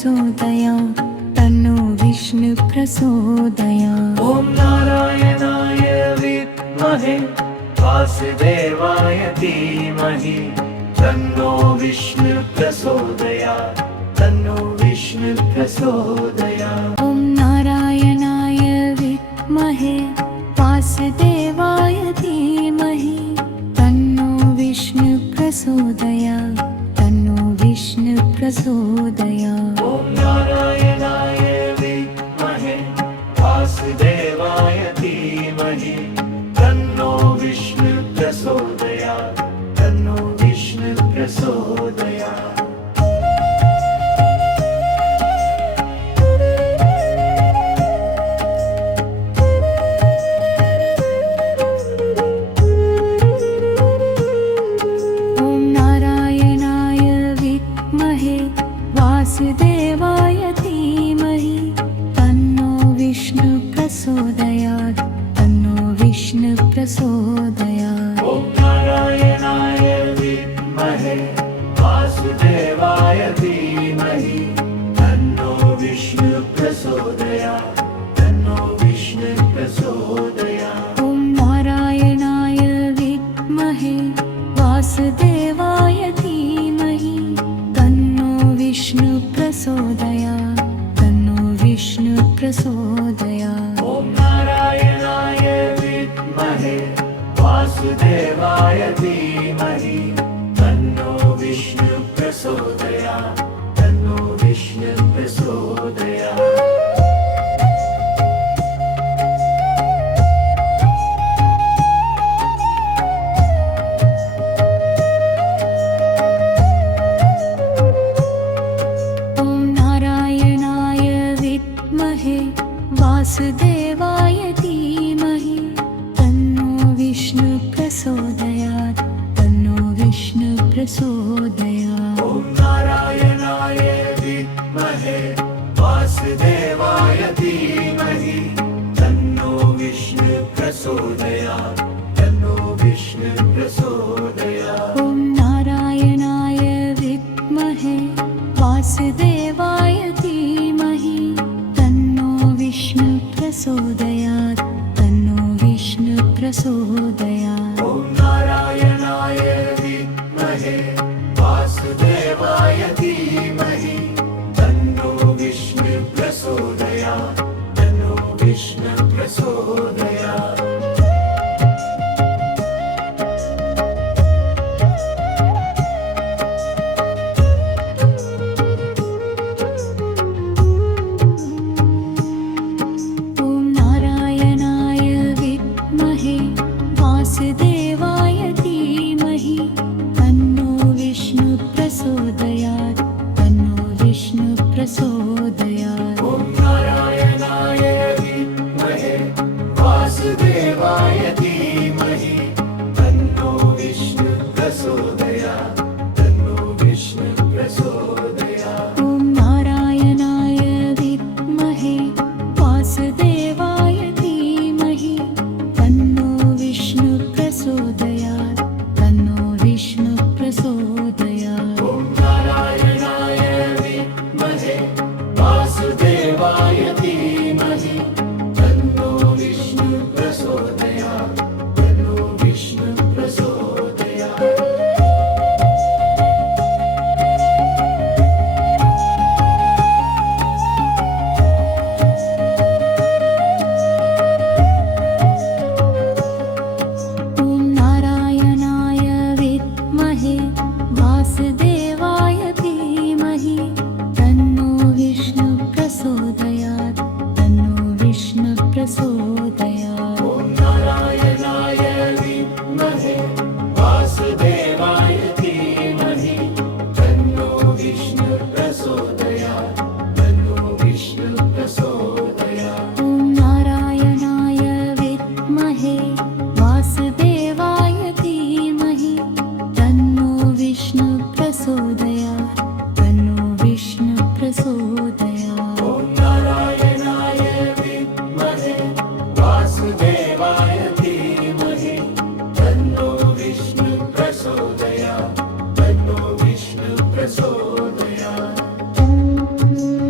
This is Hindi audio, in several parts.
प्रचोदयात् तन्नो विष्णु प्रचोदयात्। ॐ नारायणाय विद्महे वासुदेवाय धीमहि तन्नो विष्णु प्रचोदयात् तन्नो विष्णु प्रचोदयात्। ॐ नारायणाय विद्महे वासुदेवाय धीमहि तन्नो विष्णु प्रचोदयात् तन्नो विष्णु प्रचोदयात्। ॐ नारायणाय विद्महे वासुदेवाय धीमहि तन्नो विष्णु प्रचोदयात् तन्नो विष्णु प्रचोदयात्। वासुदेवाय धीमहि तन्नो विष्णु प्रचोदयात् तन्नो विष्णु प्रचोदयात्। ॐ नारायणाय विद्महे वासुदेवाय धीमहि तन्नो विष्णु प्रचोदयात् तन्नो विष्णु प्रचोदयात्। ॐ नारायणाय विद्महे वासुदेवाय धीमहि तन्नो विष्णु प्रचोदयात् तन्नो विष्णु प्रचोदयात्। ॐ नारायणाय विद्महे वासुदेवाय धीमहि तन्नो विष्णु प्रचोदयात् तन्नो विष्णु प्रचोदयात्। वासुदेवाय धीमहि तन्नो विष्णु प्रचोदयात् तन्नो विष्णु प्रचोदयात्। ॐ नारायणाय विद्महे वासुदेवाय धीमहि तन्नो विष्णु प्रचोदयात् तन्नो विष्णु प्रचोदयात्। ॐ नारायणाय विद्महे वासुदेवाय धीमहि तन्नो विष्णु प्रचोदयात् तन्नो विष्णु प्रचोदयात्। ॐ नारायणाय विद्महे वासुदेवाय धीमहि तन्नो विष्णु प्रचोदयात् तन्नो विष्णु प्रचोदयात्। वासुदेवाय धीमहि तन्नो विष्णु प्रचोदयात् तन्नो विष्णु प्रचोदयात्। ॐ नारायणाय विद्महे वासुदेवाय धीमहि तन्नो विष्णु प्रचोदयात् तन्नो विष्णु प्रचोदयात्। ॐ नारायणाय विद्महे वासुदेवाय धीमहि तन्नो विष्णु प्रचोदयात् तन्नो विष्णु प्रचोदयात्। ॐ नारायणाय विद्महे वासुदेवाय धीमहि तन्नो विष्णु प्रचोदयात् तन्नो विष्णु प्रचोदयात्। वासुदेवाय धीमहि तन्नो विष्णु प्रचोदयात् तन्नो विष्णु प्रचोदयात्। ॐ नारायणाय विद्महे वासुदेवाय धीमहि तन्नो विष्णु प्रचोदयात् तन्नो विष्णु प्रचोदयात्। ॐ नारायणाय विद्महे वासुदेवाय धीमहि तन्नो विष्णु प्रचोदयात् तन्नो विष्णु प्रचोदयात्। ॐ नारायणाय विद्महे वासुदेवाय धीमहि तन्नो विष्णु प्रचोदयात् तन्नो विष्णु प्रचोदयात्।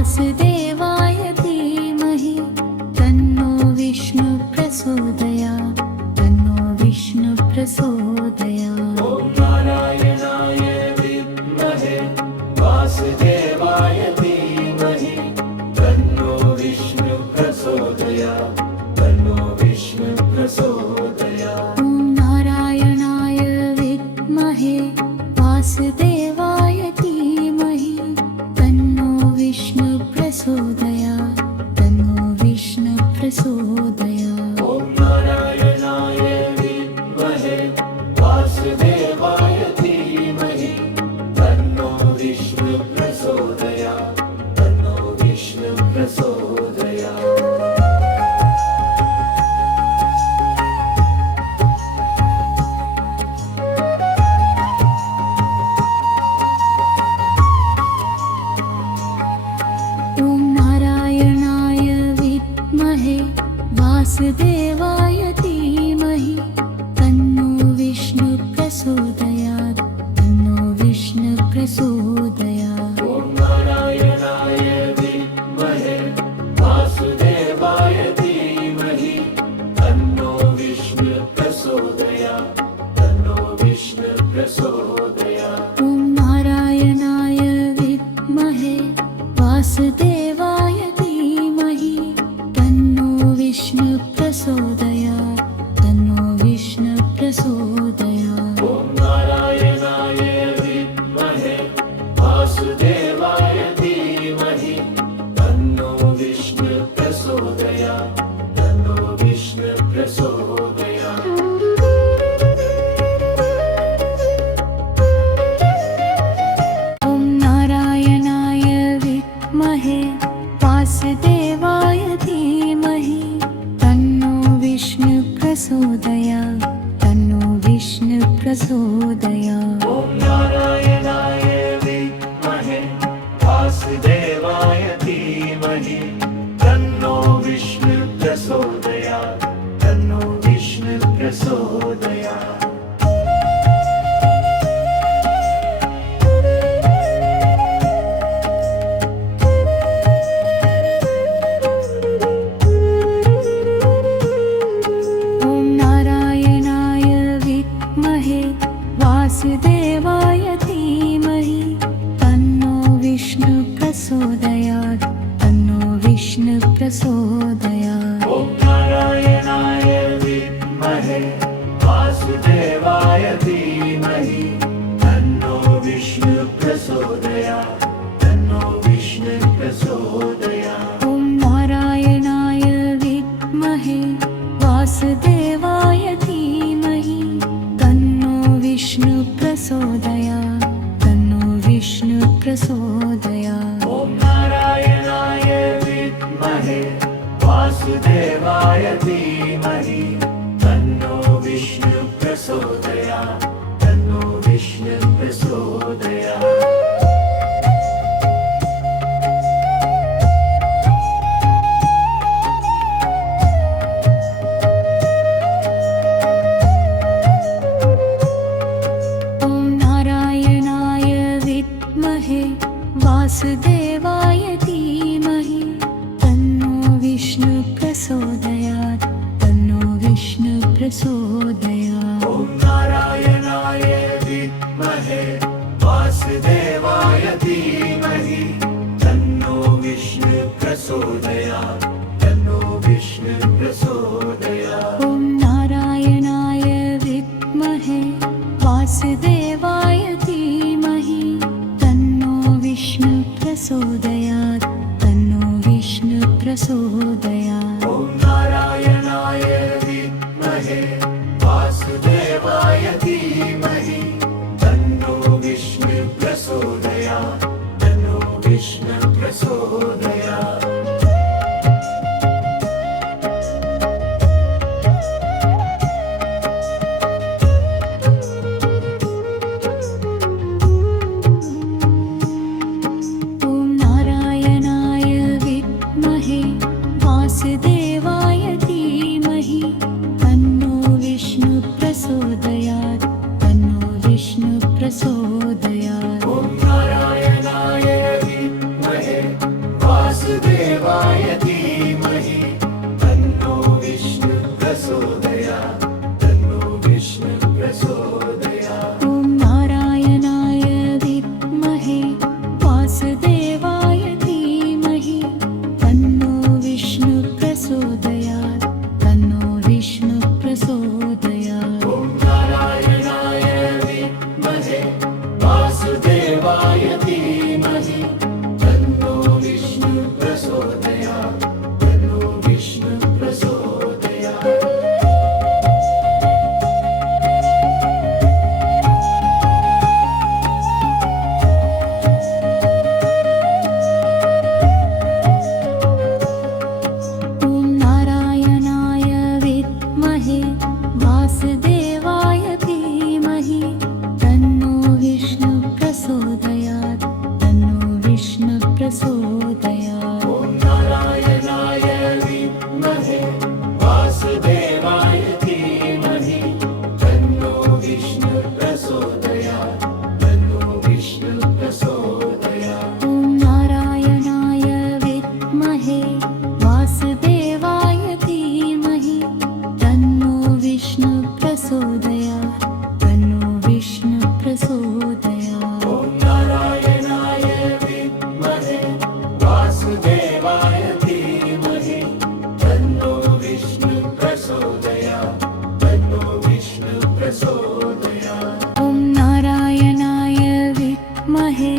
वासुदेवाय धीमहि तन्नो विष्णु प्रचोदयात् तन्नो विष्णु प्रचोदयात् ॐ नारायणाय विद्महे वासुदेवाय धीमहि तन्नो विष्णु प्रचोदयात् तन्नो विष्णु प्रचोदयात् ॐ नारायणाय विद्महे वासुदेवाय धीमहि तन्नो विष्णु प्रचोदयात् तन्नो विष्णु प्रचोदयात् ॐ नारायणाय विद्महे वासुदेवाय धीमहि तन्नो विष्णु प्रचोदयात् तन्नो विष्णु प्रचोदयात् ॐ नारायणाय विद्महे वासुदेवाय धीमहि तन्नो विष्णु प्रचोदयात् तन्नो विष्णु प्रचोदयात् ॐ नारायणाय विद्महे वासुदेवाय धीमहि तन्नो विष्णु प्रचोदयात् तन्नो विष्णु प्रचोदयात् ॐ नारायणाय विद्महे वासुदेवाय धीमहि तन्नो विष्णु प्रचोदयात् तन्नो विष्णु प्रचोदयात् ॐ नारायणाय विद्महे वासुदेवाय धीमहि तन्नो विष्णु प्रचोदयात् तन्नो विष्णु प्रचोदयात् ॐ नारायणाय विद्महे वासुदेवाय धीमहि तन्नो विष्णु प्रचोदयात् तन्नो विष्णु प्रचोदयात् ॐ नारायणाय विद्महे वासुदेवाय धीमहि तन्नो विष्णु प्रचोदयात् तन्नो विष्णु प्रचोदयात् ॐ नारायणाय विद्महे वासुदेवाय धीमहि तन्नो विष्णु प्रचोदयात् तन्नो विष्णु प्रचोदयात् ॐ नारायणाय विद्महे वासुदेवाय धीमहि तन्नो विष्णु प्रचोदयात् तन्नो विष्णु प्रचोदयात् ॐ नारायणाय विद्महे वासुदेवाय धीमहि तन्नो विष्णु प्रचोदयात् तन्नो विष्णु प्रचोदयात् ॐ नारायणाय विद्महे वासुदेवाय धीमहि तन्नो विष्णु प्रचोदयात् तन्नो विष्णु प्रचोदयात् ॐ नारायणाय विद्महे वासुदेवाय धीमहि तन्नो विष्णु प्रचोदयात् तन्नो विष्णु प्रचोदयात् ॐ नारायणाय विद्महे वासुदेवाय धीमहि तन्नो विष्णु प्रचोदयात् तन्नो विष्णु प्रचोदयात् ॐ नारायणाय विद्महे वासुदेवाय धीमहि तन्नो विष्णु प्रचोदयात् तन्नो विष्णु प्रचोदयात् ॐ नारायणाय विद्महे वासुदेवाय धीमहि तन्नो विष्णु प्रचोदयात् तन्नो विष्णु प्रचोदयात् ॐ नारायणाय विद्महे वासुदेवाय धीमहि तन्नो विष्णु प्रचोदयात् तन्नो विष्णु प्रचोदयात् ॐ नारायणाय विद्महे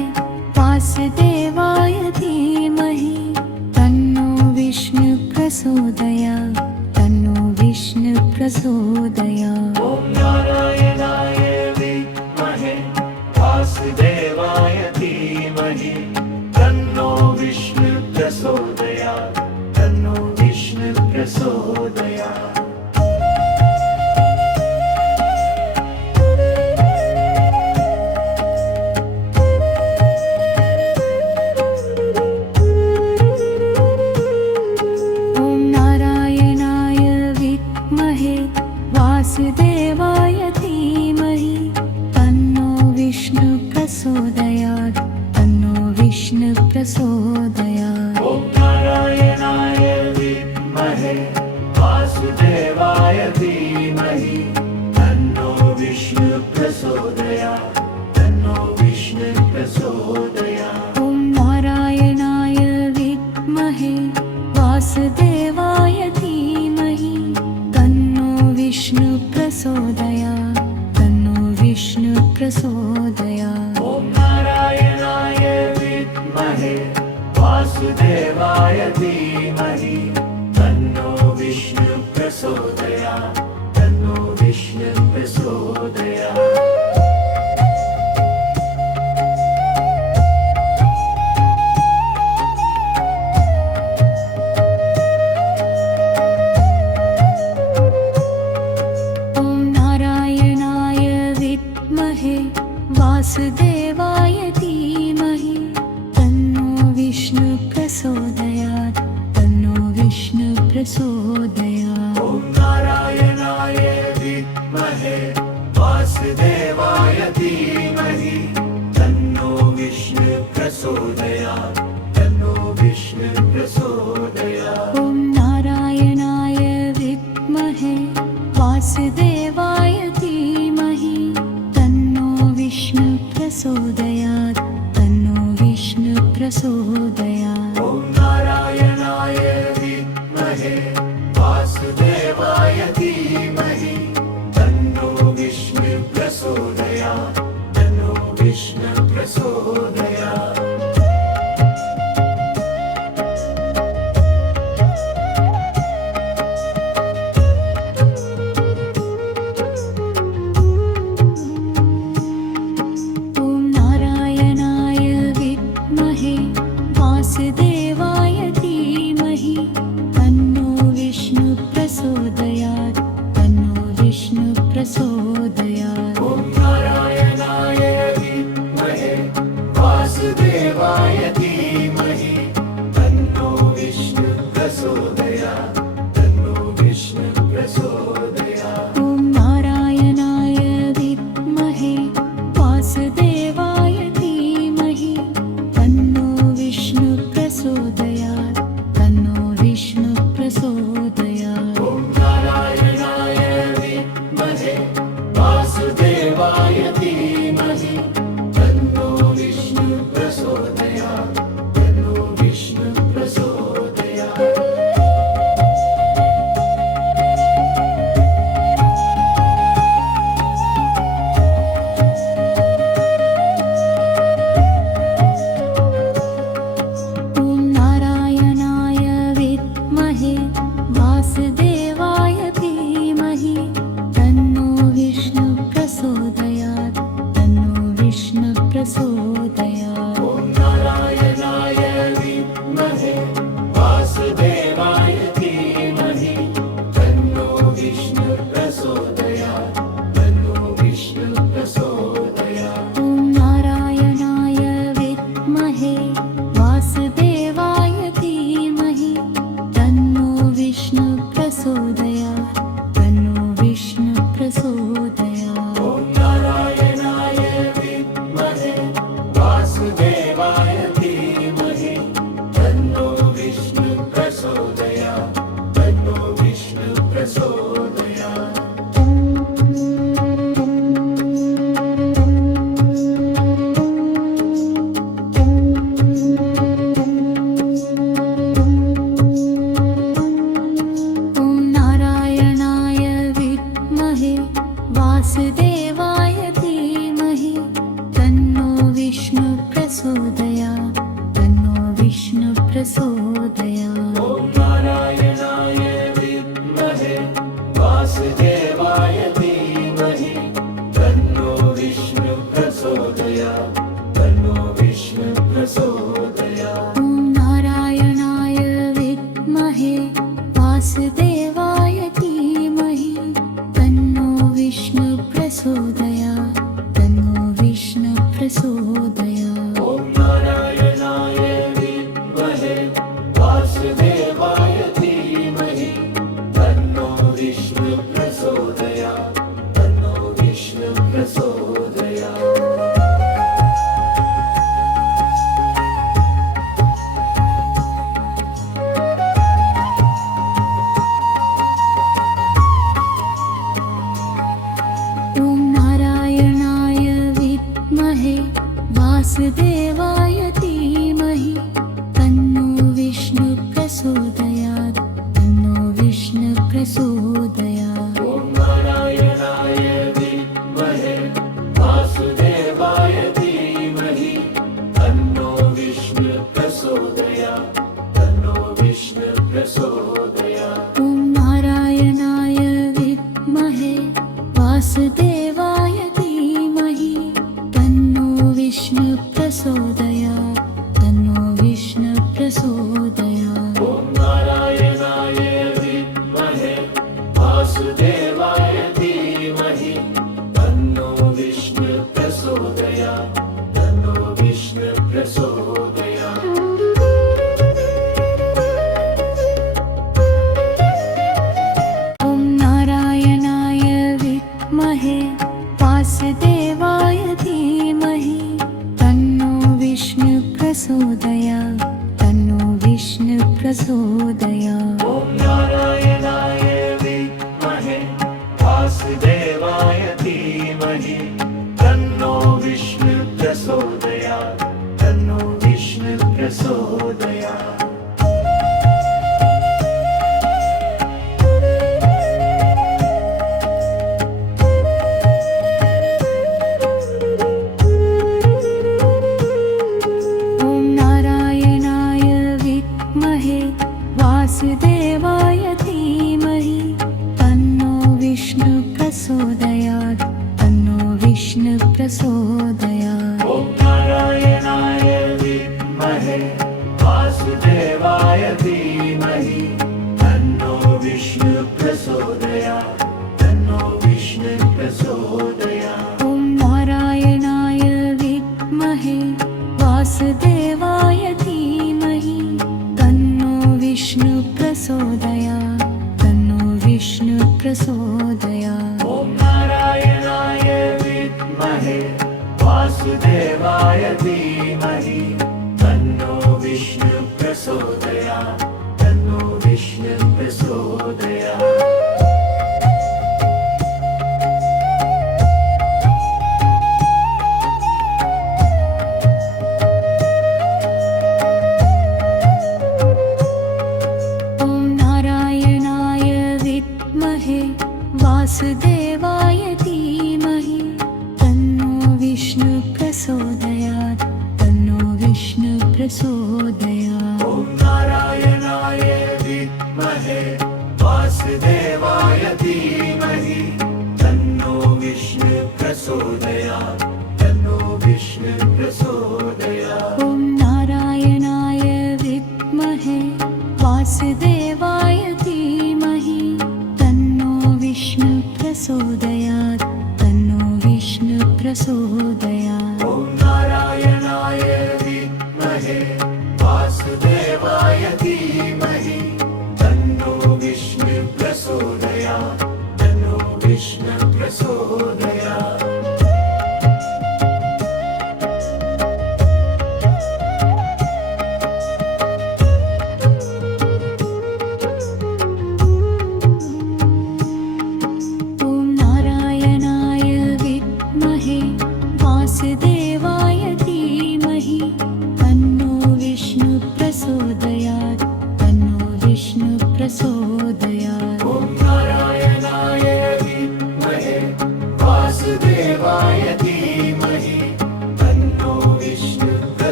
वासुदेवाय धीमहि तन्नो विष्णु प्रचोदयात् तन्नो विष्णु प्रचोदयात् ॐ नारायणाय विद्महे वासुदेवाय धीमहि तन्नो विष्णु प्रचोदयात् तन्नो विष्णु प्रचोदयात् वासुदेवाय धीमहि तन्नो विष्णु प्रचोदयात् तन्नो विष्णु प्रचोदयात् ॐ नारायणाय विद्महे वासुदेवाय धीमहि तन्नो विष्णु प्रचोदयात् तन्नो विष्णु प्रचोदयात् ॐ नारायणाय विद्महे वासुदेवाय धीमहि तन्नो विष्णु प्रचोदयात् तन्नो विष्णु प्रचोदयात् ॐ नारायणाय विद्महे वासुदेवाय धीमहि तन्नो विष्णु प्रचोदयात् तन्नो विष्णु प्रचोदयात् वासुदेवाय धीमहि तन्नो विष्णु प्रचोदयात् तन्नो विष्णु प्रचोदयात् ॐ नारायणाय विद्महे वासुदेवाय धीमहि तन्नो विष्णु प्रचोदयात् तन्नो विष्णु प्रचोदयात् ॐ नारायणाय विद्महे वासुदेवाय धीमहि तन्नो विष्णु प्रचोदयात् तन्नो विष्णु प्रचोदयात् ॐ नारायणाय विद्महे वासुदेवाय धीमहि तन्नो विष्णु प्रचोदयात् तन्नो विष्णु प्रचोदयात् वासुदेवाय धीमहि तन्नो विष्णु प्रचोदयात् तन्नो विष्णु प्रचोदयात् ॐ नारायणाय विद्महे वासुदेवाय धीमहि तन्नो विष्णु प्रचोदयात् तन्नो विष्णु प्रचोदयात् ॐ नारायणाय विद्महे वासुदेवाय धीमहि तन्नो विष्णु प्रचोदयात् तन्नो विष्णु प्रचोदयात् ॐ नारायणाय विद्महे वासुदेवाय धीमहि तन्नो विष्णु प्रचोदयात् तन्नो विष्णु प्रचोदयात् वासुदेवाय धीमहि तन्नो विष्णु प्रचोदयात् तन्नो विष्णु प्रचोदयात् ॐ नारायणाय विद्महे वासुदेवाय धीमहि तन्नो विष्णु प्रचोदयात् तन्नो विष्णु प्रचोदयात् ॐ नारायणाय विद्महे वासुदेवाय धीमहि तन्नो विष्णु प्रचोदयात् तन्नो विष्णु प्रचोदयात् ॐ नारायणाय विद्महे वासुदेवाय धीमहि तन्नो विष्णु प्रचोदयात् तन्नो विष्णु प्रचोदयात् वासुदेवाय धीमहि तन्नो विष्णु प्रचोदयात् तन्नो विष्णु प्रचोदयात् ॐ नारायणाय विद्महे वासुदेवाय धीमहि तन्नो विष्णु प्रचोदयात् तन्नो विष्णु प्रचोदयात् ॐ नारायणाय विद्महे वासुदेवाय धीमहि तन्नो विष्णु प्रचोदयात् तन्नो विष्णु प्रचोदयात् ॐ नारायणाय विद्महे वासुदेवाय धीमहि तन्नो विष्णु प्रचोदयात् तन्नो विष्णु प्रचोदयात् ॐ नारायणाय विद्महे वासुदेवाय धीमहि तन्नो विष्णु प्रचोदयात् तन्नो विष्णु प्रचोदयात् ॐ नारायणाय विद्महे वासुदेवाय धीमहि तन्नो विष्णु प्रचोदयात् तन्नो विष्णु प्रचोदयात् ॐ नारायणाय विद्महे वासुदेवाय धीमहि तन्नो विष्णु प्रचोदयात् तन्नो विष्णु प्रचोदयात् ॐ नारायणाय विद्महे वासुदेवाय धीमहि तन्नो विष्णु प्रचोदयात् तन्नो विष्णु प्रचोदयात् ॐ नारायणाय विद्महे वासुदेवाय धीमहि तन्नो विष्णु प्रचोदयात् तन्नो विष्णु प्रचोदयात् ॐ नारायणाय विद्महे वासुदेवाय धीमहि तन्नो विष्णु प्रचोदयात् तन्नो विष्णु प्रचोदयात् ॐ नारायणाय विद्महे वासुदेवाय धीमहि तन्नो विष्णु प्रचोदयात् तन्नो विष्णु प्रचोदयात् ॐ नारायणाय विद्महे वासुदेवाय धीमहि तन्नो विष्णु प्रचोदयात् तन्नो विष्णु प्रचोदयात् ॐ नारायणाय विद्महे वासुदेवाय धीमहि तन्नो विष्णु प्रचोदयात् तन्नो विष्णु प्रचोदयात् ॐ नारायणाय विद्महे वासुदेवाय धीमहि तन्नो विष्णु प्रचोदयात् तन्नो विष्णु प्रचोदयात् ॐ नारायणाय विद्महे वासुदेवाय धीमहि तन्नो विष्णु प्रचोदयात् तन्नो विष्णु प्रचोदयात् ॐ नारायणाय विद्महे वासुदेवाय धीमहि तन्नो विष्णु प्रचोदयात् तन्नो विष्णु प्रचोदयात् ॐ नारायणाय विद्महे वासुदेवाय धीमहि तन्नो विष्णु प्रचोदयात् तन्नो विष्णु प्रचोदयात् ॐ नारायणाय विद्महे वासुदेवाय धीमहि तन्नो विष्णु प्रचोदयात् तन्नो विष्णु प्रचोदयात्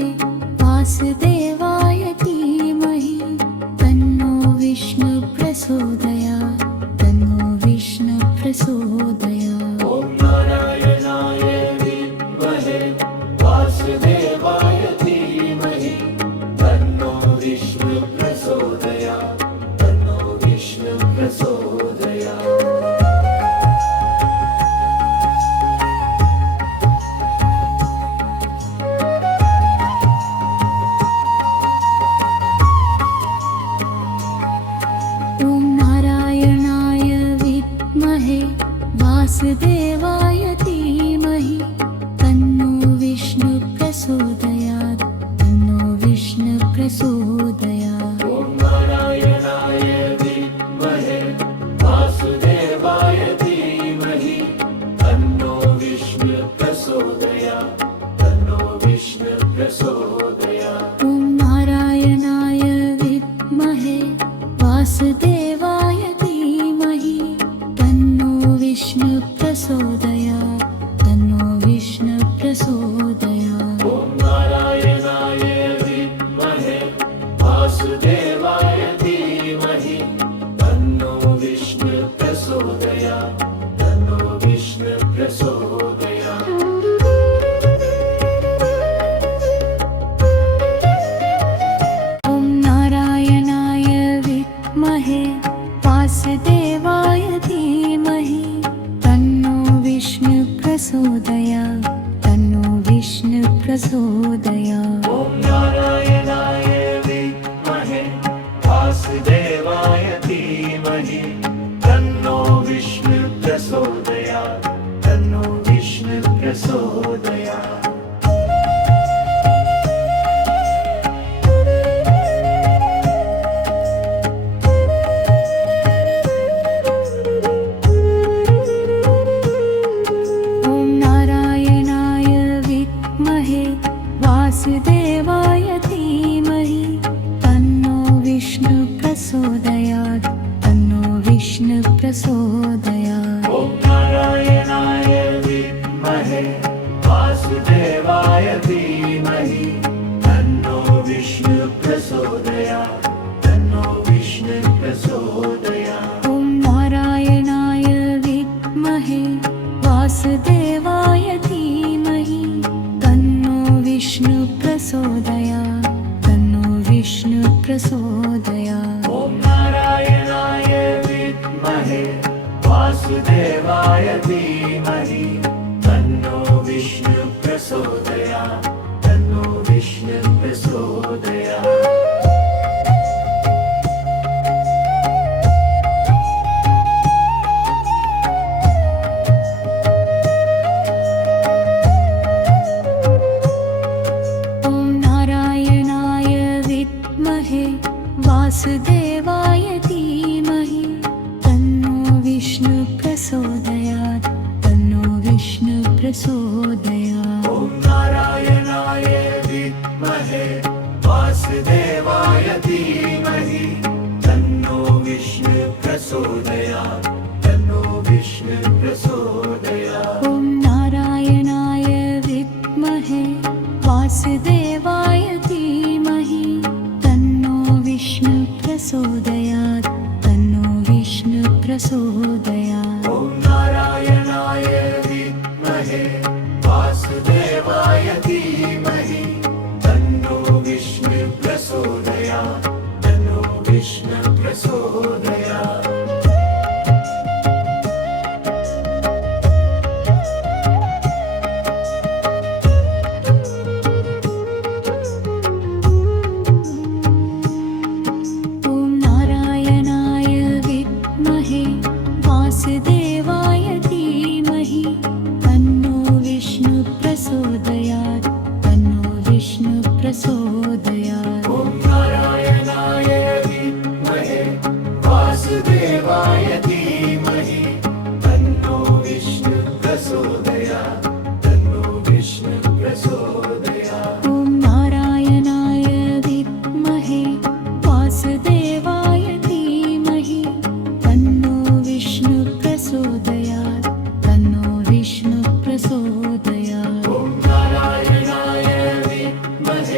वासुदेवाय धीमहि तन्नो विष्णु प्रचोदयात् तन्नो विष्णु प्रचोदयात् ॐ नारायणाय विद्महे वासुदेवाय धीमहि तन्नो विष्णु प्रचोदयात् तन्नो विष्णु प्रचोदयात् ॐ नारायणाय विद्महे वासुदेवाय धीमहि तन्नो विष्णु प्रचोदयात् तन्नो विष्णु प्रचोदयात् ॐ नारायणाय विद्महे वासुदेवाय धीमहि तन्नो विष्णु प्रचोदयात् तन्नो विष्णु प्रचोदयात् ॐ नारायणाय विद्महे वासुदेवाय धीमहि तन्नो विष्णु प्रचोदयात् तन्नो विष्णु प्रचोदयात् ॐ नारायणाय विद्महे वासुदेवाय धीमहि तन्नो विष्णु प्रचोदयात् तन्नो विष्णु प्रचोदयात् ॐ नारायणाय विद्महे वासुदेवाय धीमहि तन्नो विष्णु प्रचोदयात् तन्नो विष्णु प्रचोदयात् ॐ नारायणाय विद्महे वासुदेवाय धीमहि तन्नो विष्णु प्रचोदयात् तन्नो विष्णु प्रचोदयात् ॐ नारायणाय विद्महे वासुदेवाय धीमहि तन्नो विष्णु प्रचोदयात् तन्नो विष्णु प्रचोदयात् ॐ नारायणाय विद्महे वासुदेवाय धीमहि तन्नो विष्णु प्रचोदयात् तन्नो विष्णु प्रचोदयात् ॐ नारायणाय विद्महे वासुदेवाय धीमहि तन्नो विष्णु प्रचोदयात् तन्नो विष्णु प्रचोदयात् ॐ नारायणाय विद्महे वासुदेवाय धीमहि तन्नो विष्णु प्रचोदयात् तन्नो विष्णु प्रचोदयात् ॐ नारायणाय विद्महे वासुदेवाय धीमहि तन्नो विष्णु प्रचोदयात् तन्नो विष्णु प्रचोदयात् ॐ नारायणाय विद्महे वासुदेवाय धीमहि तन्नो विष्णु प्रचोदयात् तन्नो विष्णु प्रचोदयात् ॐ नारायणाय विद्महे वासुदेवाय धीमहि तन्नो विष्णु प्रचोदयात् तन्नो विष्णु प्रचोदयात् ॐ नारायणाय विद्महे वासुदेवाय धीमहि तन्नो विष्णु प्रचोदयात् तन्नो विष्णु प्रचोदयात् ॐ नारायणाय विद्महे वासुदेवाय धीमहि तन्नो विष्णु प्रचोदयात् तन्नो विष्णु प्रचोदयात् ॐ नारायणाय विद्महे वासुदेवाय धीमहि तन्नो विष्णु प्रचोदयात् तन्नो विष्णु प्रचोदयात् ॐ नारायणाय विद्महे वासुदेवाय धीमहि तन्नो विष्णु प्रचोदयात् तन्नो विष्णु प्रचोदयात् ॐ नारायणाय विद्महे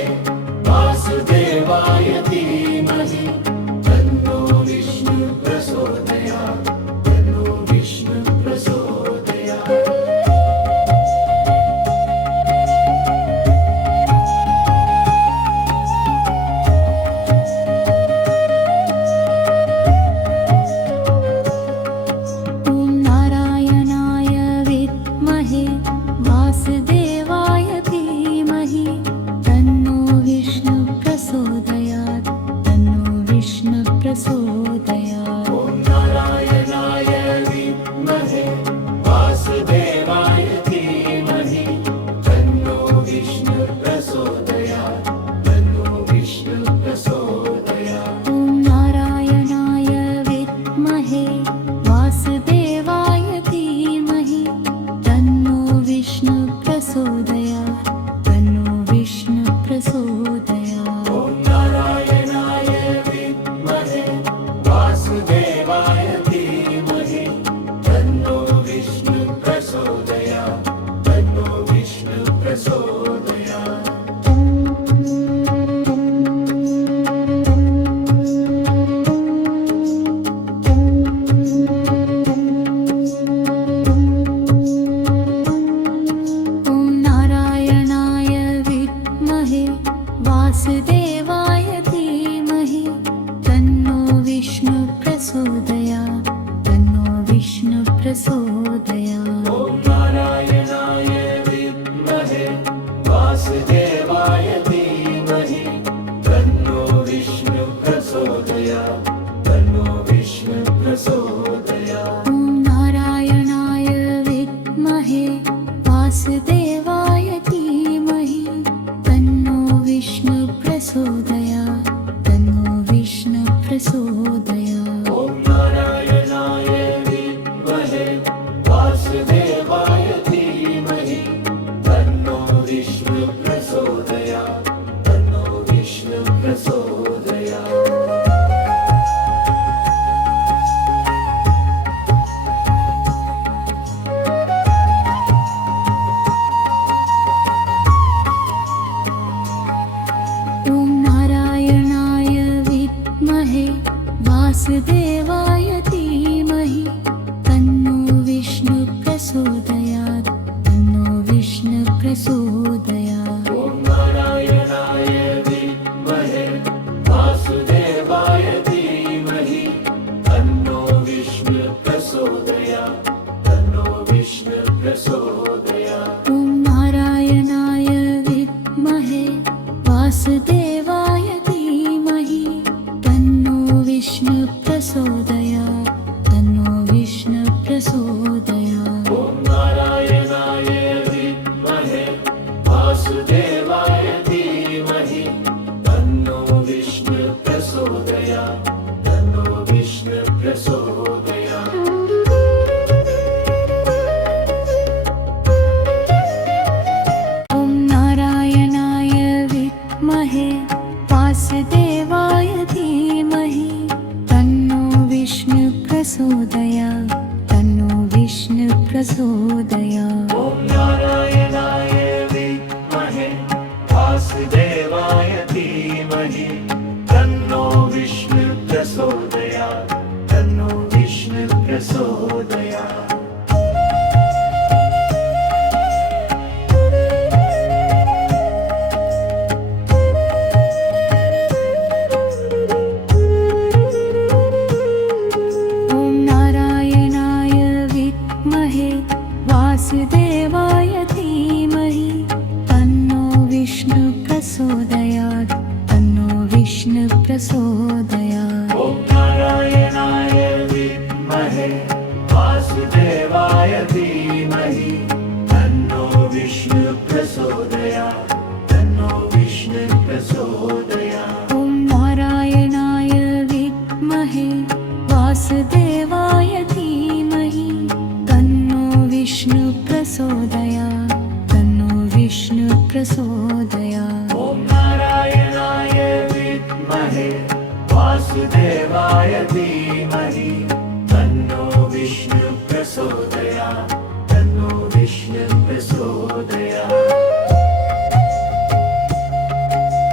वासुदेवाय धीमहि तन्नो विष्णु प्रचोदयात् तन्नो विष्णु प्रचोदयात् ॐ नारायणाय विद्महे वासुदेवाय धीमहि तन्नो विष्णु प्रचोदयात् तन्नो विष्णु प्रचोदयात् ॐ नारायणाय विद्महे वासुदेवाय धीमहि तन्नो विष्णु प्रचोदयात् तन्नो विष्णु प्रचोदयात् ॐ नारायणाय विद्महे वासुदेवाय धीमहि तन्नो विष्णु प्रचोदयात् तन्नो विष्णु प्रचोदयात् ॐ नारायणाय विद्महे वासुदेवाय धीमहि तन्नो विष्णु प्रचोदयात् तन्नो विष्णु प्रचोदयात् ॐ नारायणाय विद्महे वासुदेवाय धीमहि तन्नो विष्णु प्रचोदयात् तन्नो विष्णु प्रचोदयात् ॐ नारायणाय विद्महे वासुदेवाय धीमहि तन्नो विष्णु प्रचोदयात् तन्नो विष्णु प्रचोदयात् ॐ नारायणाय विद्महे वासुदेवाय धीमहि तन्नो विष्णु प्रचोदयात् तन्नो विष्णु प्रचोदयात् ॐ नारायणाय विद्महे वासुदेवाय धीमहि तन्नो विष्णु प्रचोदयात् तन्नो विष्णु प्रचोदयात् ॐ नारायणाय विद्महे वासुदेवाय धीमहि तन्नो विष्णु प्रचोदयात् तन्नो विष्णु प्रचोदयात् ॐ नारायणाय विद्महे वासुदेवाय धीमहि तन्नो विष्णु प्रचोदयात् तन्नो विष्णु प्रचोदयात् ॐ नारायणाय विद्महे वासुदेवाय धीमहि तन्नो विष्णु प्रचोदयात् तन्नो विष्णु प्रचोदयात् ॐ नारायणाय विद्महे वासुदेवाय धीमहि तन्नो विष्णु प्रचोदयात् तन्नो विष्णु प्रचोदयात् ॐ नारायणाय विद्महे वासुदेवाय धीमहि तन्नो विष्णु प्रचोदयात् तन्नो विष्णु प्रचोदयात् ॐ नारायणाय विद्महे वासुदेवाय धीमहि तन्नो विष्णु प्रचोदयात् तन्नो विष्णु प्रचोदयात् ॐ नारायणाय विद्महे वासुदेवाय धीमहि तन्नो विष्णु प्रचोदयात् तन्नो विष्णु प्रचोदयात् ॐ नारायणाय विद्महे वासुदेवाय धीमहि तन्नो विष्णु प्रचोदयात् तन्नो विष्णु प्रचोदयात् ॐ नारायणाय विद्महे वासुदेवाय धीमहि तन्नो विष्णु प्रचोदयात् तन्नो विष्णु प्रचोदयात् ॐ नारायणाय विद्महे वासुदेवाय धीमहि तन्नो विष्णु प्रचोदयात् तन्नो विष्णु प्रचोदयात्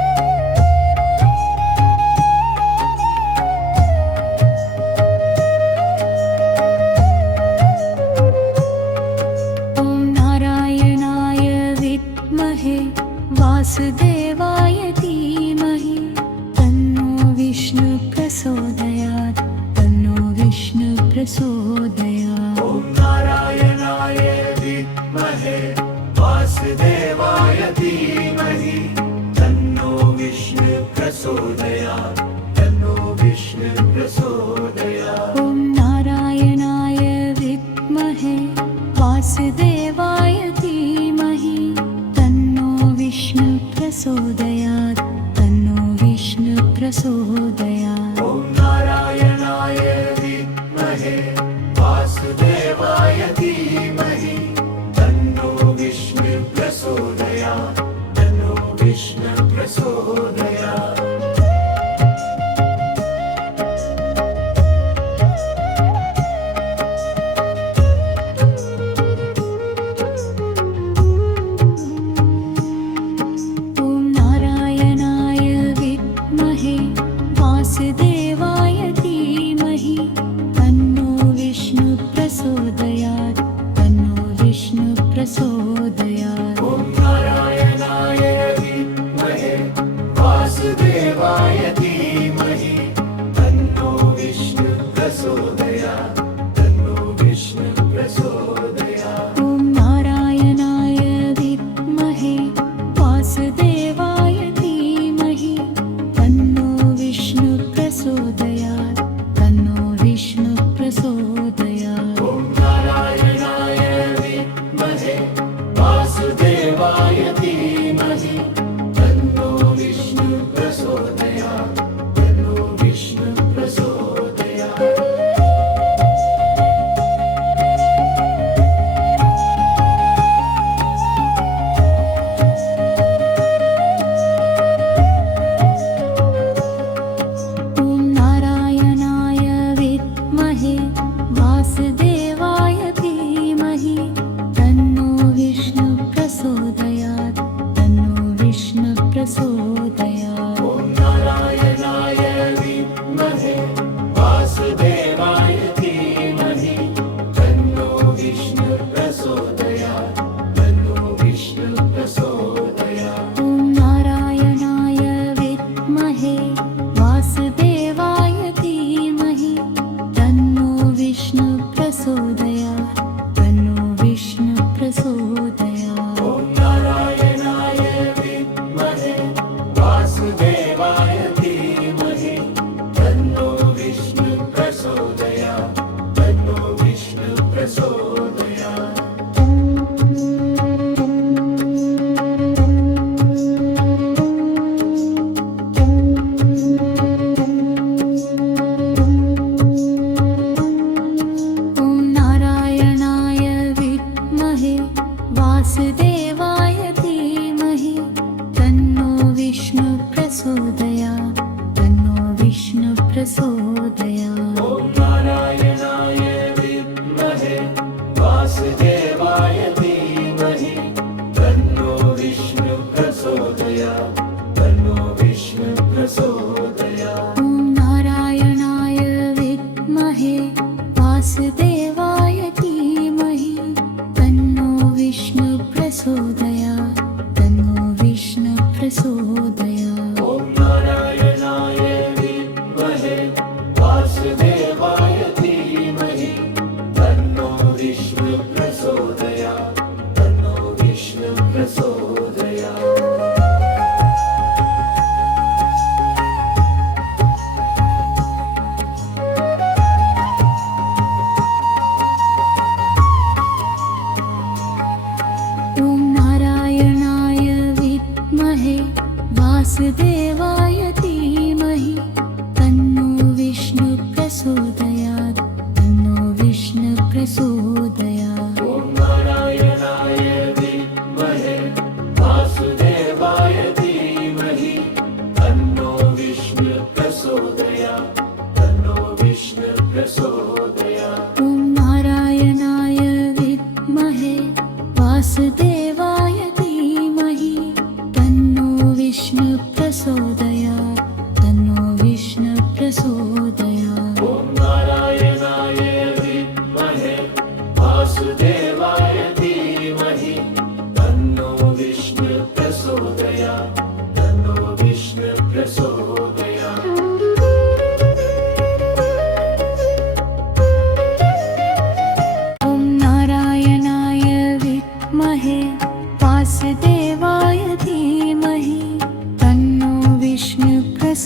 वासुदेवाय धीमहि तन्नो विष्णु प्रचोदयात् तन्नो विष्णु प्रचोदयात् ॐ नारायणाय विद्महे वासुदेवाय धीमहि तन्नो विष्णु प्रचोदयात् तन्नो विष्णु प्रचोदयात् ॐ नारायणाय विद्महे वासुदेवाय धीमहि तन्नो विष्णु प्रचोदयात् तन्नो विष्णु प्रचोदयात् ॐ नारायणाय विद्महे वासुदेवाय धीमहि तन्नो विष्णु प्रचोदयात् तन्नो विष्णु प्रचोदयात् ॐ नारायणाय विद्महे वासुदेवाय धीमहि तन्नो विष्णु प्रचोदयात् तन्नो विष्णु प्रचोदयात् ॐ नारायणाय विद्महे वासुदेवाय धीमहि तन्नो विष्णु प्रचोदयात् तन्नो विष्णु प्रचोदयात् ॐ नारायणाय विद्महे वासुदेवाय धीमहि तन्नो विष्णु प्रचोदयात् तन्नो विष्णु प्रचोदयात् ॐ नारायणाय विद्महे वासुदेवाय धीमहि तन्नो विष्णु प्रचोदयात् तन्नो विष्णु प्रचोदयात् ॐ नारायणाय विद्महे वासुदेवाय धीमहि तन्नो विष्णु प्रचोदयात् तन्नो विष्णु प्रचोदयात् ॐ नारायणाय विद्महे वासुदेवाय धीमहि तन्नो विष्णु प्रचोदयात् तन्नो विष्णु प्रचोदयात् ॐ नारायणाय विद्महे वासुदेवाय धीमहि तन्नो विष्णु प्रचोदयात् तन्नो विष्णु प्रचोदयात् ॐ नारायणाय विद्महे वासुदेवाय धीमहि तन्नो विष्णु प्रचोदयात् तन्नो विष्णु प्रचोदयात् ॐ नारायणाय विद्महे वासुदेवाय धीमहि तन्नो विष्णु प्रचोदयात् तन्नो विष्णु प्रचोदयात् ॐ नारायणाय विद्महे वासुदेवाय धीमहि तन्नो विष्णु प्रचोदयात् तन्नो विष्णु प्रचोदयात् ॐ नारायणाय विद्महे वासुदेवाय धीमहि तन्नो विष्णु प्रचोदयात् तन्नो विष्णु प्रचोदयात् ॐ नारायणाय विद्महे वासुदेवाय धीमहि तन्नो विष्णु प्रचोदयात् तन्नो विष्णु प्रचोदयात् ॐ नारायणाय विद्महे वासुदेवाय धीमहि तन्नो विष्णु प्रचोदयात् तन्नो विष्णु प्रचोदयात् ॐ नारायणाय विद्महे वासुदेवाय धीमहि तन्नो विष्णु प्रचोदयात् तन्नो विष्णु प्रचोदयात् ॐ नारायणाय विद्महे वासुदेवाय धीमहि तन्नो विष्णु प्रचोदयात् तन्नो विष्णु प्रचोदयात् ॐ नारायणाय विद्महे वासुदेवाय धीमहि तन्नो विष्णु प्रचोदयात्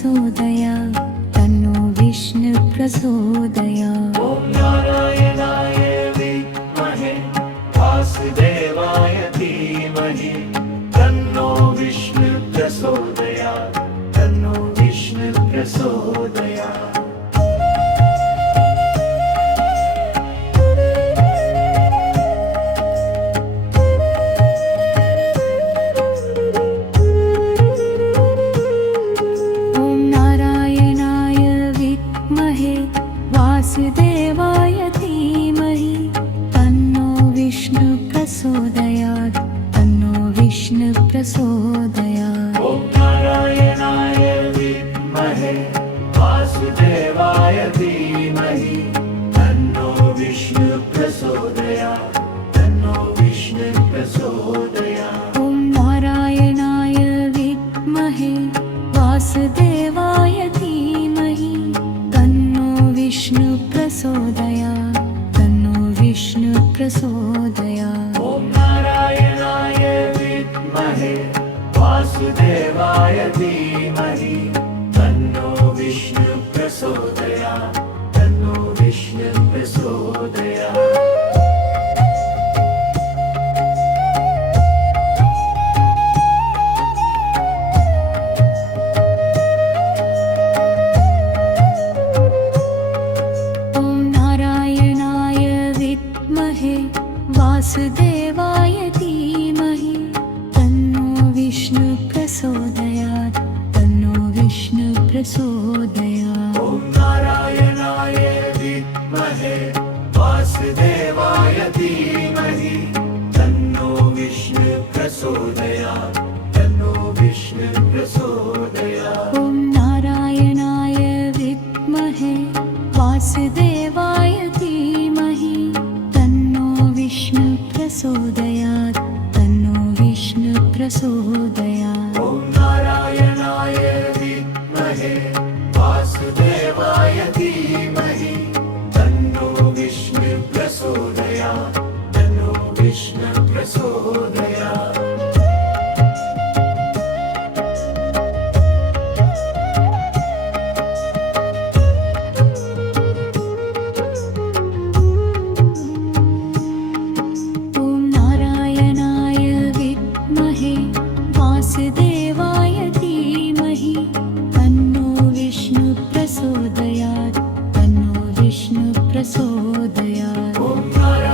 प्रचोदयात् तन्नो विष्णु प्रचोदयात् ॐ नारायणाय विद्महे वासुदेवाय धीमहि तन्नो विष्णु प्रचोदयात् तन्नो विष्णु प्रचोदयात् वासुदेवाय धीमहि तन्नो विष्णु प्रचोदयात् तन्नो विष्णु प्रचोदयात् ॐ नारायणाय विद्महे वासुदेवाय धीमहि तन्नो विष्णु प्रचोदयात् तन्नो विष्णु प्रचोदयात् ॐ नारायणाय विद्महे वासुदेवाय धीमहि तन्नो विष्णु प्रचोदयात् तन्नो विष्णु प्रचोदयात् ॐ नारायणाय विद्महे वासुदेवाय धीमहि तन्नो विष्णु प्रचोदयात् तन्नो विष्णु प्रचोदयात् वासुदेवाय धीमहि तन्नो विष्णु प्रचोदयात् तन्नो विष्णु प्रचोदयात् ॐ नारायणाय विद्महे वासुदेवाय धीमहि तन्नो विष्णु प्रचोदयात् तन्नो विष्णु प्रचोदयात् ॐ नारायणाय विद्महे वासुदेवाय धीमहि तन्नो विष्णु प्रचोदयात् तन्नो विष्णु प्रचोदयात् ॐ नारायणाय विद्महे वासुदेवाय धीमहि तन्नो विष्णु प्रचोदयात् तन्नो विष्णु प्रचोदयात् वासुदेवाय धीमहि तन्नो विष्णु प्रचोदयात् तन्नो विष्णु प्रचोदयात् ॐ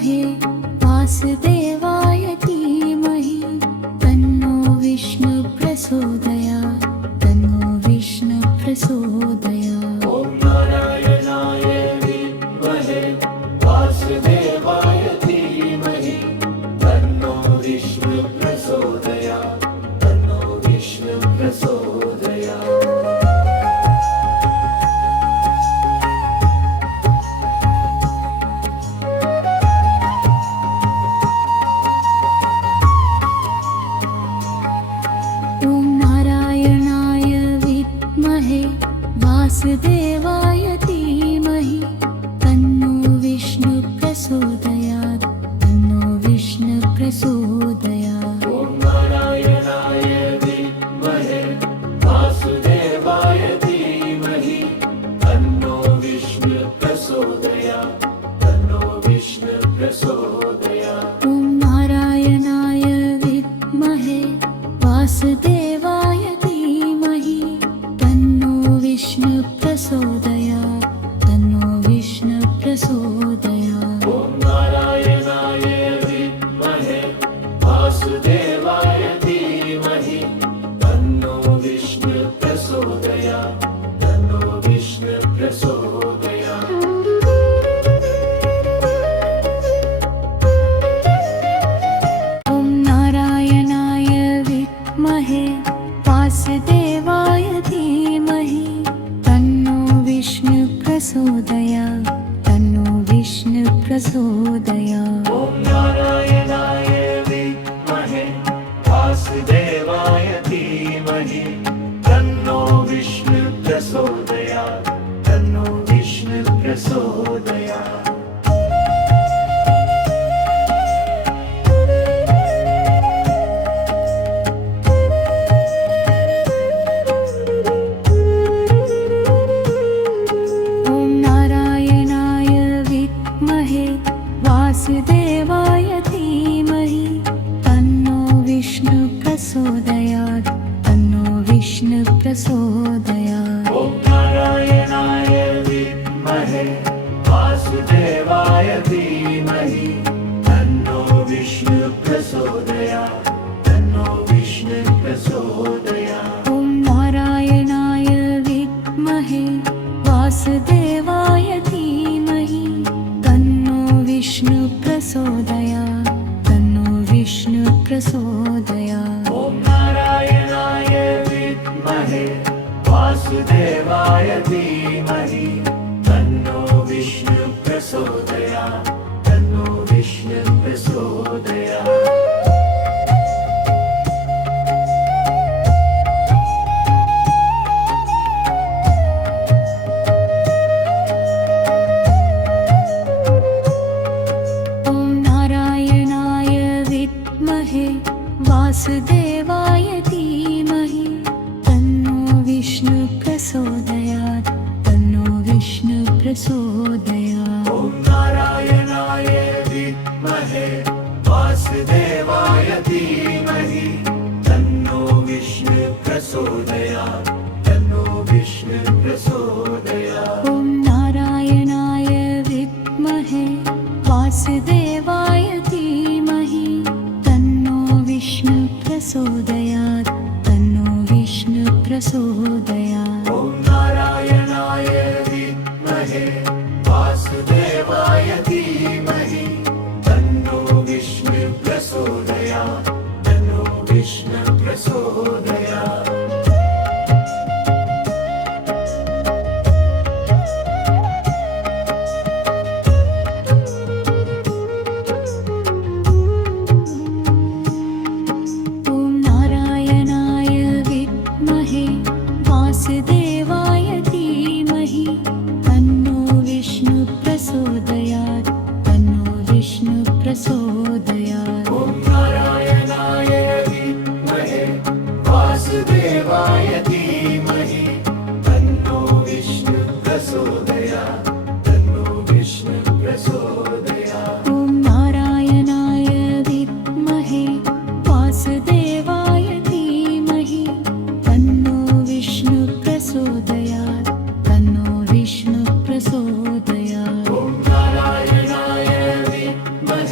विद्महे वासुदेवाय धीमहि तन्नो विष्णु प्रचोदयात् तन्नो विष्णु प्रचोदयात् ॐ नारायणाय विद्महे वासुदेवाय धीमहि तन्नो विष्णु प्रचोदयात् तन्नो विष्णु प्रचोदयात् ॐ नारायणाय विद्महे वासुदेवाय धीमहि तन्नो विष्णु प्रचोदयात् तन्नो विष्णु प्रचोदयात् ॐ नारायणाय विद्महे वासुदेवाय धीमहि तन्नो विष्णु प्रचोदयात् तन्नो विष्णु प्रचोदयात् ॐ नारायणाय विद्महे वासुदेवाय धीमहि तन्नो विष्णु प्रचोदयात् तन्नो विष्णु प्रचोदयात् ॐ नारायणाय विद्महे वासुदेवाय धीमहि तन्नो विष्णु प्रचोदयात् तन्नो विष्णु प्रचोदयात् ॐ नारायणाय विद्महे वासुदेवाय धीमहि तन्नो विष्णु प्रचोदयात् तन्नो विष्णु प्रचोदयात् ॐ नारायणाय विद्महे वासुदेवाय धीमहि तन्नो विष्णु प्रचोदयात् तन्नो विष्णु प्रचोदयात् ॐ नारायणाय विद्महे वासुदेवाय धीमहि तन्नो विष्णु प्रचोदयात् तन्नो विष्णु प्रचोदयात् ॐ नारायणाय विद्महे वासुदेवाय धीमहि तन्नो विष्णु प्रचोदयात् तन्नो विष्णु प्रचोदयात् ॐ नारायणाय विद्महे वासुदेवाय धीमहि तन्नो विष्णु प्रचोदयात् तन्नो विष्णु प्रचोदयात् ॐ नारायणाय विद्महे वासुदेवाय धीमहि तन्नो विष्णु प्रचोदयात् तन्नो विष्णु प्रचोदयात् ॐ नारायणाय विद्महे वासुदेवाय धीमहि तन्नो विष्णु प्रचोदयात् तन्नो विष्णु प्रचोदयात् ॐ नारायणाय विद्महे वासुदेवाय धीमहि तन्नो विष्णु प्रचोदयात् तन्नो विष्णु प्रचोदयात् ॐ नारायणाय विद्महे वासुदेवाय धीमहि तन्नो विष्णु प्रचोदयात् तन्नो विष्णु प्रचोदयात् ॐ नारायणाय विद्महे वासुदेवाय धीमहि तन्नो विष्णु प्रचोदयात् तन्नो विष्णु प्रचोदयात् ॐ नारायणाय विद्महे वासुदेवाय धीमहि तन्नो विष्णु प्रचोदयात् तन्नो विष्णु प्रचोदयात् ॐ नारायणाय विद्महे वासुदेवाय धीमहि तन्नो विष्णु प्रचोदयात् तन्नो विष्णु प्रचोदयात् ॐ नारायणाय विद्महे वासुदेवाय धीमहि तन्नो विष्णु प्रचोदयात् तन्नो विष्णु प्रचोदयात् ॐ नारायणाय विद्महे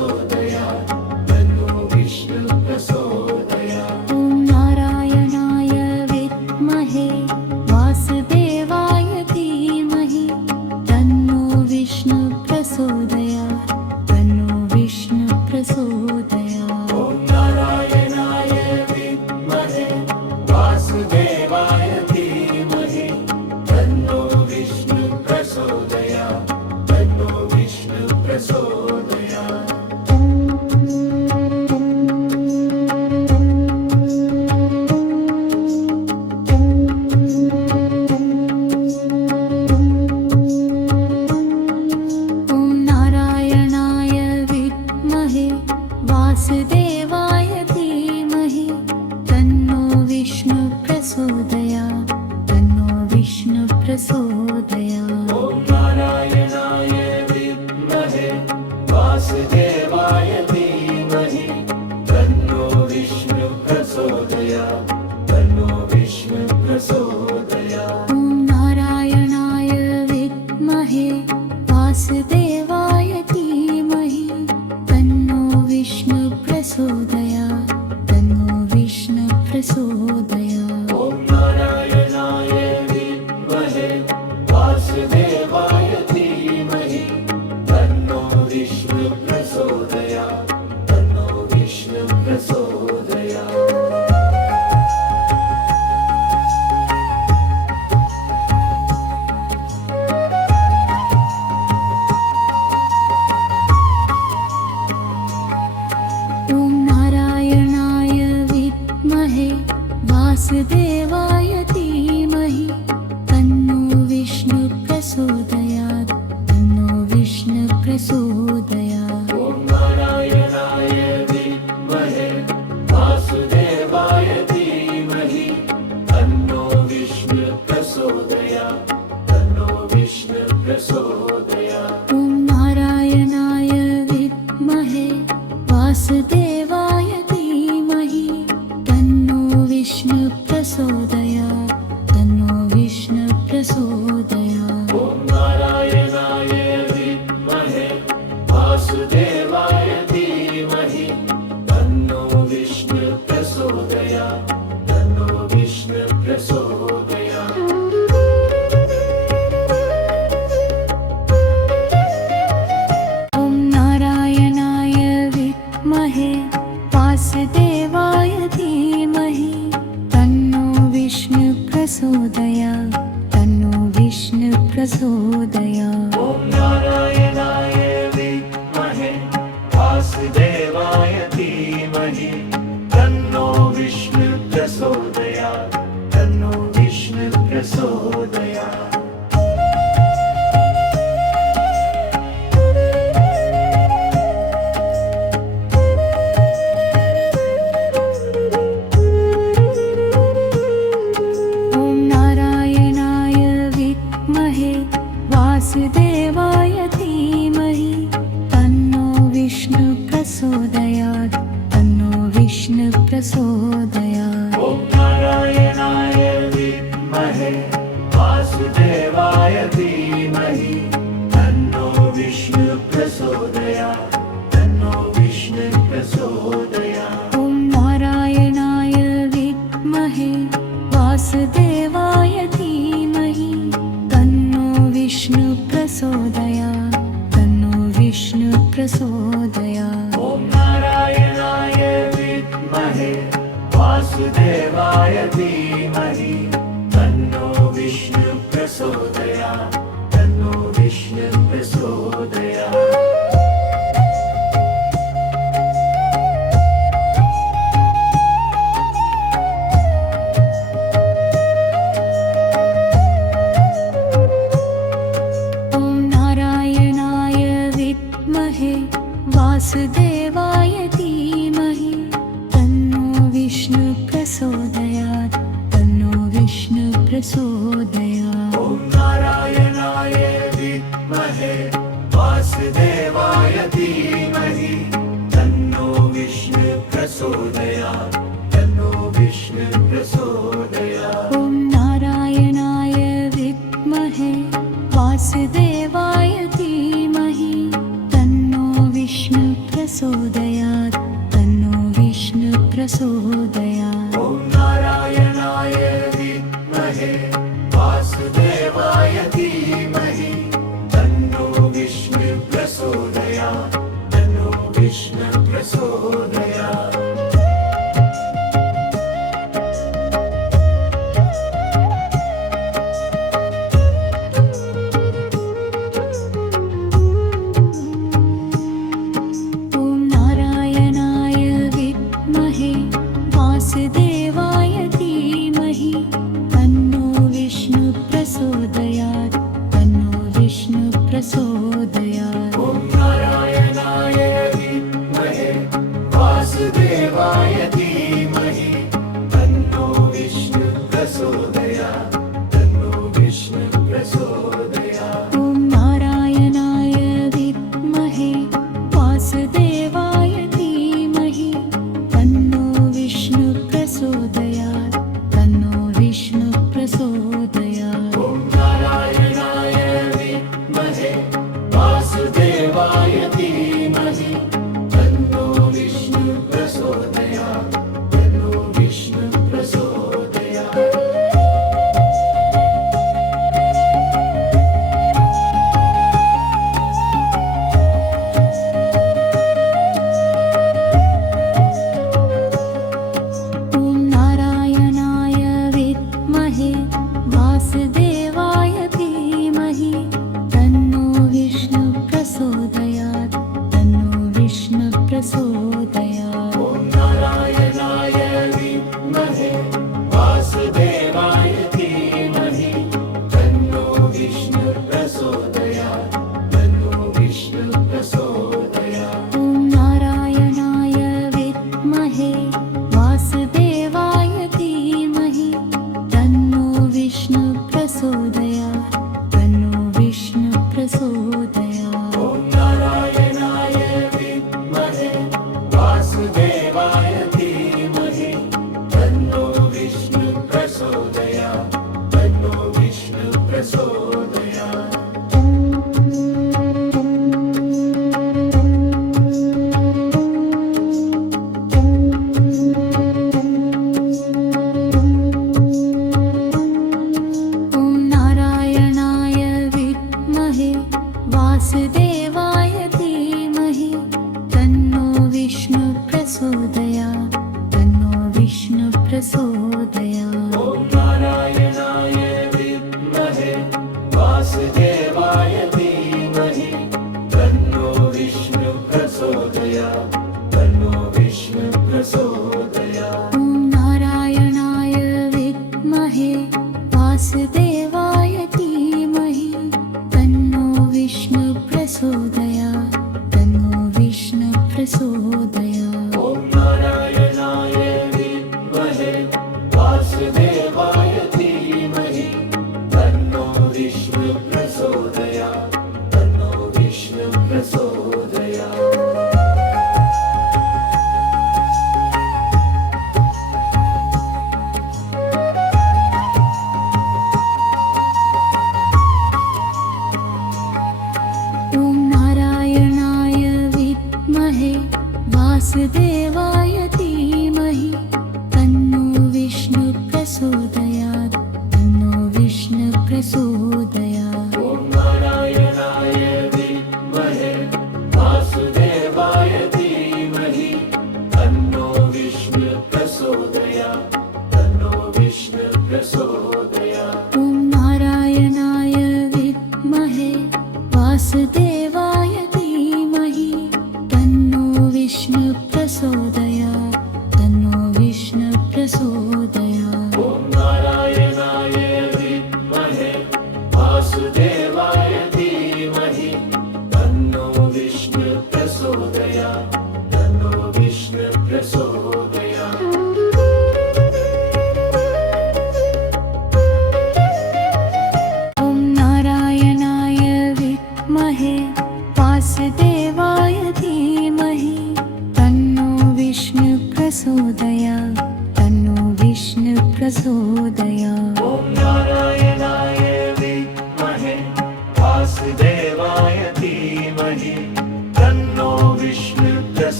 प्रचोदयात् तन्नो विष्णु प्रचोदयात् ॐ नारायणाय विद्महे वासुदेवाय धीमहि तन्नो विष्णु प्रचोदयात् तन्नो विष्णु प्रचोदयात् ॐ नारायणाय विद्महे वासुदेवाय धीमहि तन्नो विष्णु प्रचोदयात् तन्नो विष्णु प्रचोदयात् ॐ नारायणाय विद्महे वासुदेवाय धीमहि तन्नो विष्णु प्रचोदयात् तन्नो विष्णु प्रचोदयात् ॐ नारायणाय विद्महे वासुदेवाय धीमहि तन्नो विष्णु प्रचोदयात् तन्नो विष्णु प्रचोदयात् ॐ नारायणाय विद्महे वासुदेवाय धीमहि तन्नो विष्णु प्रचोदयात् तन्नो विष्णु प्रचोदयात् ॐ नारायणाय विद्महे वासुदेवाय धीमहि तन्नो विष्णु प्रचोदयात् तन्नो विष्णु प्रचोदयात् ॐ नारायणाय विद्महे वासुदेवाय धीमहि तन्नो विष्णु प्रचोदयात् तन्नो विष्णु प्रचोदयात् ॐ नारायणाय विद्महे वासुदेवाय धीमहि तन्नो विष्णु प्रचोदयात् तन्नो विष्णु प्रचोदयात् ॐ नारायणाय विद्महे वासुदेवाय धीमहि तन्नो विष्णु प्रचोदयात् तन्नो विष्णु प्रचोदयात् ॐ नारायणाय विद्महे वासुदेवाय धीमहि तन्नो विष्णु प्रचोदयात् तन्नो विष्णु प्रचोदयात् ॐ नारायणाय विद्महे वासुदेवाय धीमहि तन्नो विष्णु प्रचोदयात् तन्नो विष्णु प्रचोदयात् ॐ नारायणाय विद्महे वासुदेवाय धीमहि तन्नो विष्णु प्रचोदयात् तन्नो विष्णु प्रचोदयात् ॐ नारायणाय विद्महे वासुदेवाय धीमहि तन्नो विष्णु प्रचोदयात् तन्नो विष्णु प्रचोदयात् ॐ नारायणाय विद्महे वासुदेवाय धीमहि तन्नो विष्णु प्रचोदयात् तन्नो विष्णु प्रचोदयात् ॐ नारायणाय विद्महे वासुदेवाय धीमहि तन्नो विष्णु प्रचोदयात् तन्नो विष्णु प्रचोदयात् ॐ नारायणाय विद्महे वासुदेवाय धीमहि तन्नो विष्णु प्रचोदयात् तन्नो विष्णु प्रचोदयात् ॐ नारायणाय विद्महे वासुदेवाय धीमहि तन्नो विष्णु प्रचोदयात् तन्नो विष्णु प्रचोदयात् ॐ नारायणाय विद्महे वासुदेवाय धीमहि तन्नो विष्णु प्रचोदयात् तन्नो विष्णु प्रचोदयात् ॐ नारायणाय विद्महे वासुदेवाय धीमहि तन्नो विष्णु प्रचोदयात् तन्नो विष्णु प्रचोदयात् ॐ नारायणाय विद्महे वासुदेवाय धीमहि तन्नो विष्णु प्रचोदयात् तन्नो विष्णु प्रचोदयात् वासुदेवाय धीमहि तन्नो विष्णु प्रचोदयात् तन्नो विष्णु प्रचोदयात् ॐ नारायणाय विद्महे वासुदेवाय धीमहि तन्नो विष्णु प्रचोदयात् तन्नो विष्णु प्रचोदयात् ॐ नारायणाय विद्महे वासुदेवाय धीमहि तन्नो विष्णु प्रचोदयात् तन्नो विष्णु प्रचोदयात् ॐ नारायणाय विद्महे वासुदेवाय धीमहि तन्नो विष्णु प्रचोदयात् तन्नो विष्णु प्रचोदयात् ॐ नारायणाय विद्महे वासुदेवाय धीमहि तन्नो विष्णु प्रचोदयात् तन्नो विष्णु प्रचोदयात् ॐ नारायणाय विद्महे वासुदेवाय धीमहि तन्नो विष्णु प्रचोदयात् तन्नो विष्णु प्रचोदयात् ॐ नारायणाय विद्महे वासुदेवाय धीमहि तन्नो विष्णु प्रचोदयात् तन्नो विष्णु प्रचोदयात् ॐ नारायणाय विद्महे वासुदेवाय धीमहि तन्नो विष्णु प्रचोदयात् तन्नो विष्णु प्रचोदयात् ॐ नारायणाय विद्महे वासुदेवाय धीमहि तन्नो विष्णु प्रचोदयात् तन्नो विष्णु प्रचोदयात् ॐ नारायणाय विद्महे वासुदेवाय धीमहि तन्नो विष्णु प्रचोदयात् तन्नो विष्णु प्रचोदयात् ॐ नारायणाय विद्महे वासुदेवाय धीमहि तन्नो विष्णु प्रचोदयात् तन्नो विष्णु प्रचोदयात् ॐ नारायणाय विद्महे वासुदेवाय धीमहि तन्नो विष्णु प्रचोदयात् तन्नो विष्णु प्रचोदयात् ॐ नारायणाय विद्महे वासुदेवाय धीमहि तन्नो विष्णु प्रचोदयात् तन्नो विष्णु प्रचोदयात् ॐ नारायणाय विद्महे वासुदेवाय धीमहि तन्नो विष्णु प्रचोदयात् तन्नो विष्णु प्रचोदयात् ॐ नारायणाय विद्महे वासुदेवाय धीमहि तन्नो विष्णु प्रचोदयात् तन्नो विष्णु प्रचोदयात् ॐ नारायणाय विद्महे वासुदेवाय धीमहि तन्नो विष्णु प्रचोदयात् तन्नो विष्णु प्रचोदयात् ॐ नारायणाय विद्महे वासुदेवाय धीमहि तन्नो विष्णु प्रचोदयात् तन्नो विष्णु प्रचोदयात् ॐ नारायणाय विद्महे वासुदेवाय धीमहि तन्नो विष्णु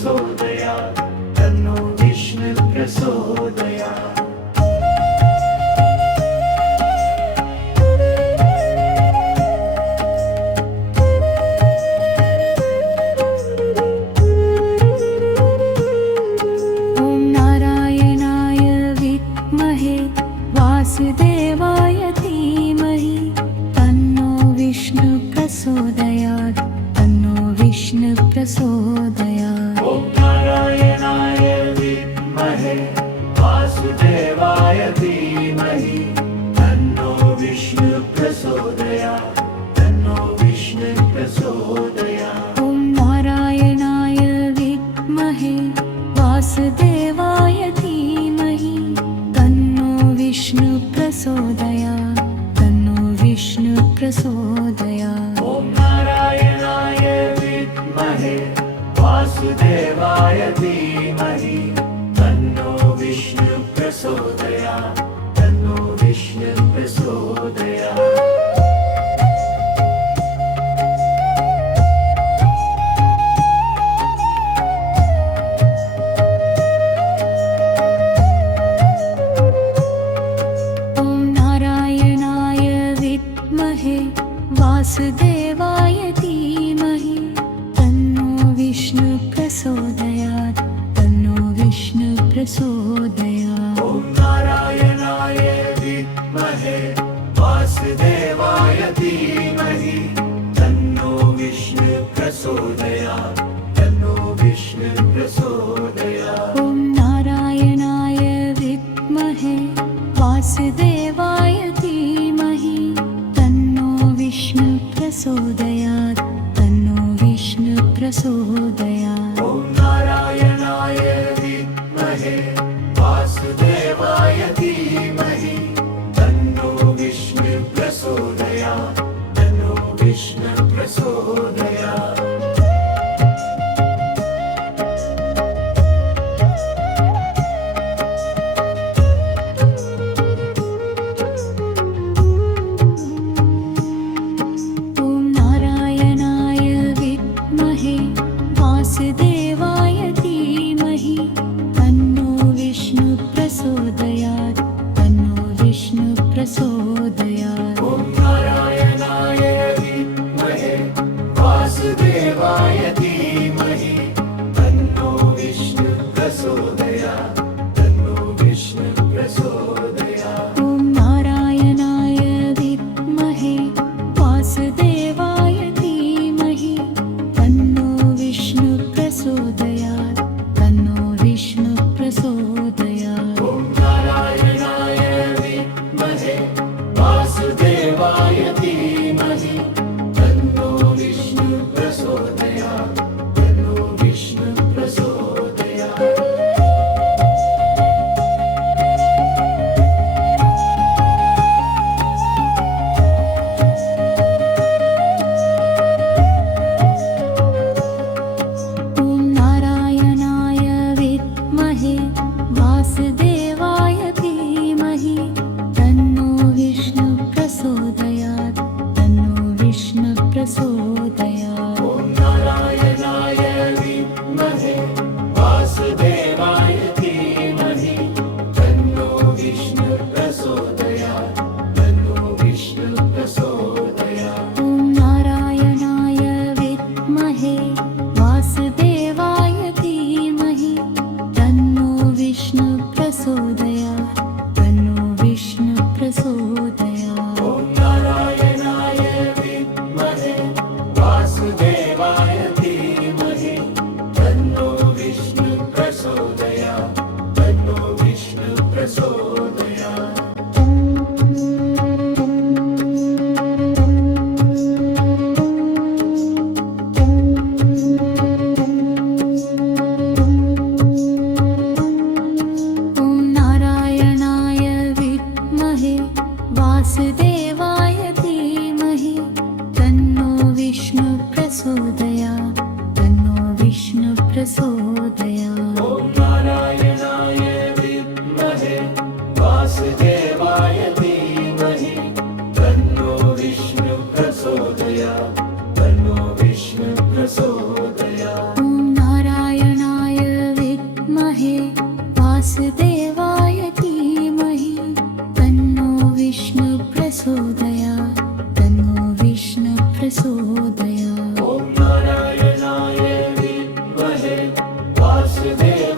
वासुदेवाय धीमहि तन्नो विष्णु प्रचोदयात् तन्नो विष्णु प्रचोदयात् ॐ नारायणाय विद्महे वासुदेवाय धीमहि तन्नो विष्णु प्रचोदयात् तन्नो विष्णु प्रचोदयात् वासुदेवाय धीमहि तन्नो विष्णु प्रचोदयात् तन्नो विष्णु प्रचोदयात् ॐ नारायणाय विद्महे वासुदेवाय धीमहि तन्नो विष्णु प्रचोदयात् तन्नो विष्णु प्रचोदयात् ॐ नारायणाय विद्महे वासुदेवाय धीमहि तन्नो विष्णु प्रचोदयात् तन्नो विष्णु प्रचोदयात् ॐ नारायणाय विद्महे वासुदेवाय धीमहि तन्नो विष्णु प्रचोदयात् तन्नो विष्णु प्रचोदयात् वासुदेवाय धीमहि तन्नो विष्णु प्रचोदयात् तन्नो विष्णु प्रचोदयात् ॐ नारायणाय विद्महे वासुदेवाय धीमहि तन्नो विष्णु प्रचोदयात् तन्नो विष्णु प्रचोदयात् ॐ नारायणाय विद्महे वासुदेवाय धीमहि तन्नो विष्णु प्रचोदयात् तन्नो विष्णु प्रचोदयात् ॐ नारायणाय विद्महे वासुदेवाय धीमहि तन्नो विष्णु प्रचोदयात् तन्नो विष्णु प्रचोदयात् वासुदेवाय धीमहि तन्नो विष्णु प्रचोदयात् तन्नो विष्णु प्रचोदयात् ॐ नारायणाय विद्महे वासुदेवाय धीमहि तन्नो विष्णु प्रचोदयात् तन्नो विष्णु प्रचोदयात् ॐ नारायणाय विद्महे वासुदेवाय धीमहि तन्नो विष्णु प्रचोदयात् तन्नो विष्णु प्रचोदयात् ॐ नारायणाय विद्महे वासुदेवाय धीमहि तन्नो विष्णु प्रचोदयात् तन्नो विष्णु प्रचोदयात् वासुदेवाय धीमहि तन्नो विष्णु प्रचोदयात् तन्नो विष्णु प्रचोदयात् ॐ नारायणाय विद्महे वासुदेवाय धीमहि तन्नो विष्णु प्रचोदयात् तन्नो विष्णु प्रचोदयात् ॐ नारायणाय विद्महे वासुदेवाय धीमहि तन्नो विष्णु प्रचोदयात् तन्नो विष्णु प्रचोदयात् ॐ नारायणाय विद्महे वासुदेवाय